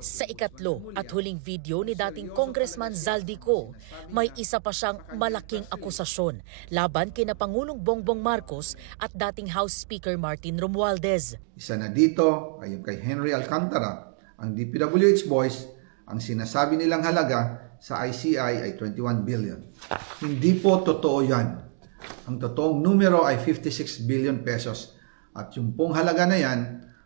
Sa ikatlo at huling video ni dating Congressman Zaldico, may isa pa siyang malaking akusasyon laban kina Pangulong Bongbong Marcos at dating House Speaker Martin Romualdez. Isa na dito ay yung kay Henry Alcantara, ang DPWH boys, ang sinasabi nilang halaga sa ICI ay 21 billion. Hindi po totoo yan. Ang totoong numero ay 56 billion pesos at yung pong halaga na yan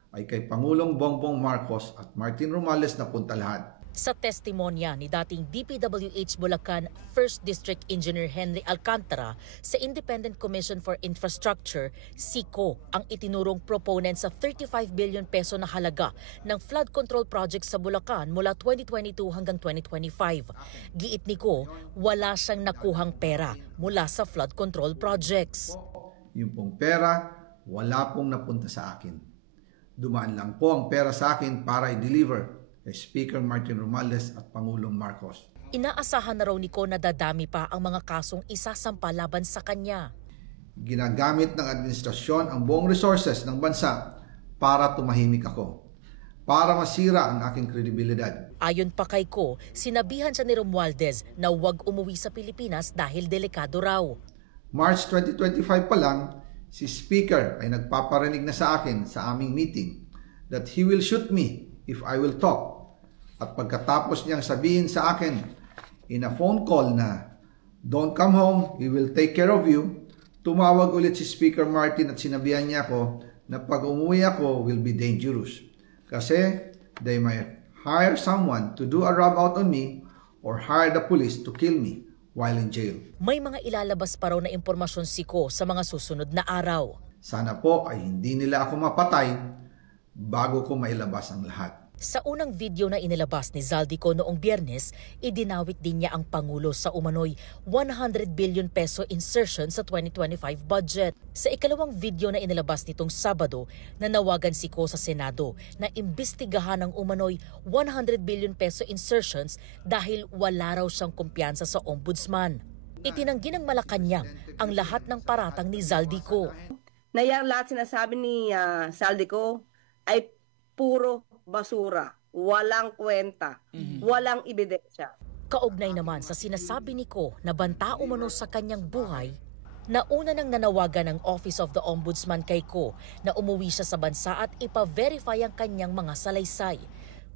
ay kay Pangulong Bongbong Marcos at Martin Romualdez na punta lahat. Sa testimonya ni dating DPWH Bulacan 1st District Engineer Henry Alcantara sa Independent Commission for Infrastructure, SICO ang itinurong proponent sa 35 billion peso na halaga ng flood control project sa Bulacan mula 2022 hanggang 2025. Giit ni Ko, wala siyang nakuhang pera mula sa flood control projects. Yung pong pera, wala pong napunta sa akin. Dumaan lang po ang pera sa akin para i-deliver kay Speaker Martin Romualdez at Pangulong Marcos. Inaasahan na raw ni Ko na dadami pa ang mga kasong isasampa laban sa kanya. Ginagamit ng administrasyon ang buong resources ng bansa para tumahimik ako, para masira ang aking kredibilidad. Ayon pa kay Ko, sinabihan siya ni Romualdez na huwag umuwi sa Pilipinas dahil delikado raw. March 2025 pa lang, si Speaker ay nagpaparinig na sa akin sa aming meeting that he will shoot me if I will talk. At pagkatapos niyang sabihin sa akin in a phone call na don't come home, we will take care of you, tumawag ulit si Speaker Martin at sinabihan niya ako na pag umuwi ako will be dangerous. Kasi they might hire someone to do a rob out on me or hire the police to kill me while in jail. May mga ilalabas pa raw na impormasyon si Ko sa mga susunod na araw. Sana po ay hindi nila ako mapatay bago ko mailabas ang lahat. Sa unang video na inilabas ni Zaldico noong Biyernes, idinawit din niya ang Pangulo sa umano'y 100 billion peso insertion sa 2025 budget. Sa ikalawang video na inilabas nitong Sabado, nanawagan si Ko sa Senado na imbestigahan ang umano'y 100 billion peso insertions dahil wala raw siyang kumpiyansa sa ombudsman. Itinanggi ng Malacanang ang lahat ng paratang ni Zaldico. Na yung lahat sinasabi ni Zaldico ay puro basura, walang kwenta, walang ebidensya. Kaugnay naman sa sinasabi ni Ko na banta umano sa kanyang buhay, nauna nang nanawagan ng Office of the Ombudsman kay Ko na umuwi siya sa bansa at ipa-verify ang kanyang mga salaysay.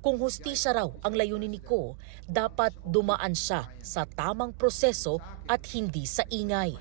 Kung hustisya raw ang layunin ni Ko, dapat dumaan siya sa tamang proseso at hindi sa ingay.